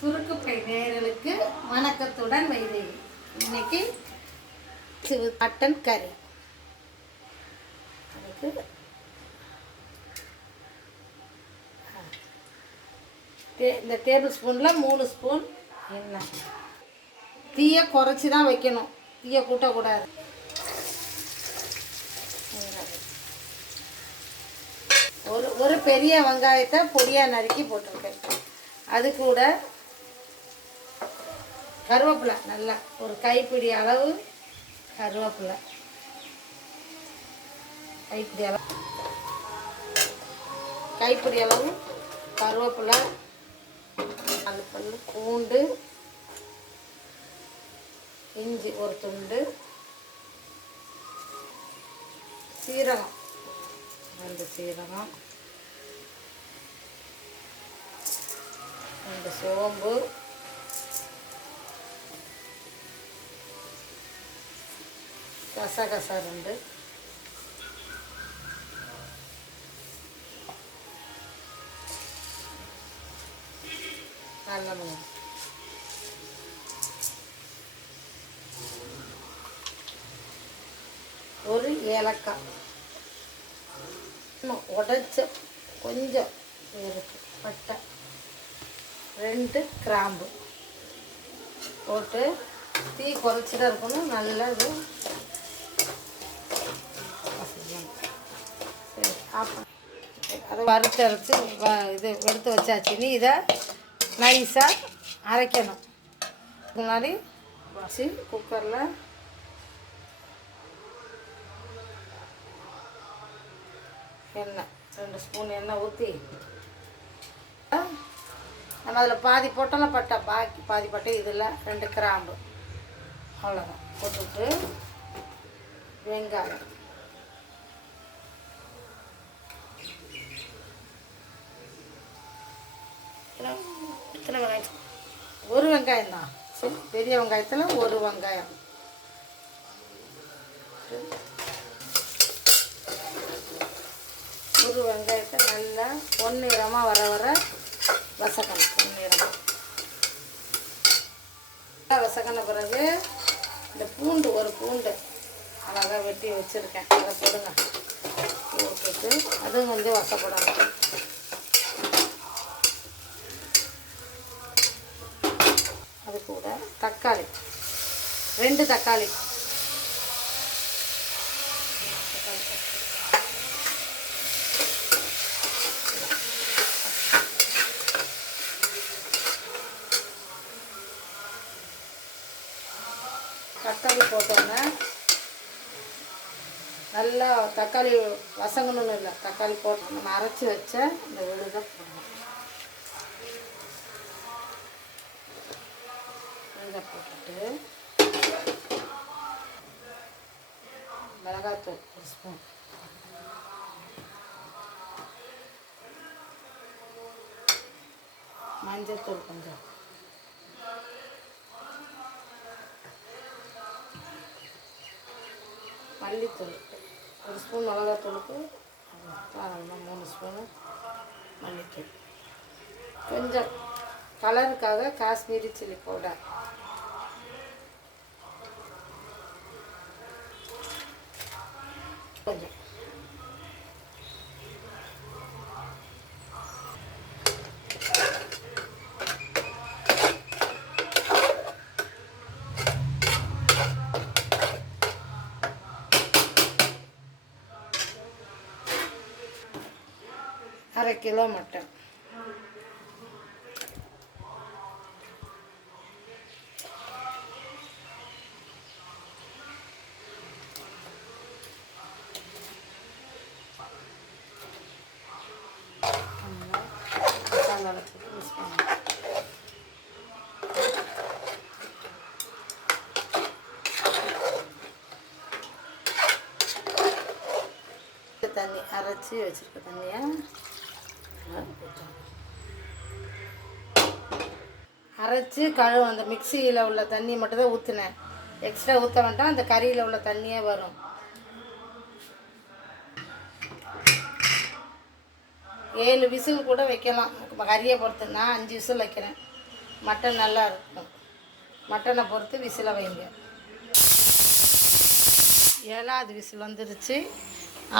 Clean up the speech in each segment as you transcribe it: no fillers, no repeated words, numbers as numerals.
சுருக்கு பை நேயர்களுக்கு வணக்கத்துடன் வைதேகி. இன்னைக்கு மட்டன் கறி. அதுக்கு இந்த டேபிள் ஸ்பூனில் 3 ஸ்பூன் எண்ணெய். தீயை குறைச்சி தான் வைக்கணும், தீயை கூட்டக்கூடாது. ஒரு பெரிய வெங்காயத்தை பொடியாக நறுக்கி போட்டிருக்கேன். அது கூட கருவேப்பிலை, நல்லா ஒரு கைப்பிடி அளவு கருவேப்பிலை, கைப்பிடி அளவு கருவேப்பிலை, 4 பல் பூண்டு, இஞ்சி ஒரு துண்டு, சீரகம் 2 சீரகம், 2 சோம்பு, கசகசா 2, நல்லெண்ணெய், ஒரு ஏலக்காய் உடைச்ச கொஞ்சம் இருக்கு, பட்டை 2 கிராம்பு போட்டு தீ குறைச்சி தான் இருக்கணும். நல்லது. சரி, அதை வறுத்து அரைச்சி இது எடுத்து வச்சாச்சு. நீ இதை நைஸாக அரைக்கணும். முன்னாடி வச்சு குக்கரில் எண்ணெய் 2 ஸ்பூன் எண்ணெய் ஊற்றி நம்ம அதில் பாதி போட்டோம்னா பட்டை, பாக்கி பாதி பட்டை, இதில் 2 கிராம்பு, அவ்வளோதான் போட்டுட்டு வெங்காயம் எத்தனை வெங்காயம்? ஒரு வெங்காயம் தான். சரி, பெரிய வெங்காயத்தில் ஒரு வெங்காயம். ஒரு வெங்காயத்தை நல்லா பொன்னிறமாக வர வசக்கணும். பொன்னிறமாக வசக்கின பிறகு இந்த பூண்டு, ஒரு பூண்டு அழகாக வெட்டி வச்சுருக்கேன், அதை போடுங்க. போட்டுட்டு அதுவும் கொஞ்சம் வசப்படணும். அது கூட தக்காளி 2 தக்காளி, தக்காளி போட்டோன்னே நல்லா தக்காளி வசங்கணும்னு இல்லை, தக்காளி போட்டு நம்ம அரைச்சி வச்ச இந்த விழுதை போடணும். விழுதை போட்டுட்டு மிளகாத்தூள் 1 ஸ்பூன், மஞ்சத்தூள் கொஞ்சம், மல்லித்தூள் 1 ஸ்பூன், மிளகாத்தூளுக்கு 3 ஸ்பூனு மல்லித்தூள், கொஞ்சம் கலருக்காக காஷ்மீரி சில்லி பவுடர், கொஞ்சம் அரை கிலோ மட்டன். மசாலாவில் போட்டு மிக்ஸ் பண்ணணும். தண்ணி அரைச்சி வச்சுருக்க தண்ணியை அரைச்சி அந்த மிக்சியில் உள்ள தண்ணி மட்டும் தான் ஊற்றினேன். எக்ஸ்ட்ரா ஊற்ற வேண்டாம், அந்த கறியில் உள்ள தண்ணியே வரும். 7 விசில் கூட வைக்கலாம். கறியை பொறுத்து நான் 5 விசில் வைக்கிறேன். மட்டன் நல்லா இருக்கும். மட்டனை பொறுத்து விசிலை வைங்க. 7வது விசில் வந்துருச்சு.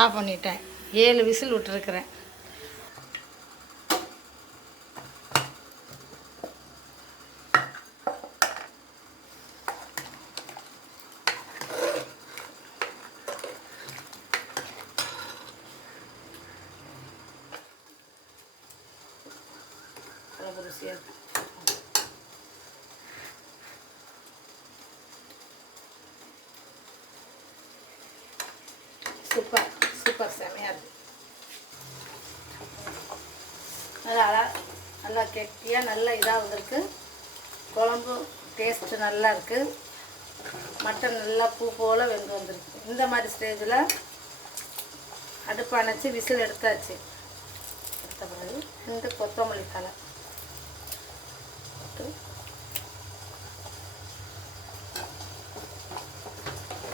ஆஃப் பண்ணிட்டேன். 7 விசில் விட்டுருக்குறேன். சூப்பர் சூப்பர் செமையாக இருக்குது. நல்லா கெட்டியாக நல்லா இதாக வந்திருக்கு. குழம்பு டேஸ்ட்டு நல்லா இருக்குது. மட்டன் நல்லா பூ போல் வெந்து வந்திருக்கு. இந்த மாதிரி ஸ்டேஜில் அடுப்பு அணைச்சி விசில் எடுத்தாச்சு. எடுத்த பிறகு இந்த கொத்தமல்லி தழை போட்டு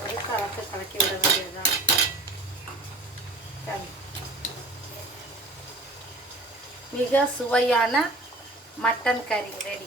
ஒரு கலக்கி விட வேண்டியதுதான். மிக சுவையான மட்டன் கறி ரெடி.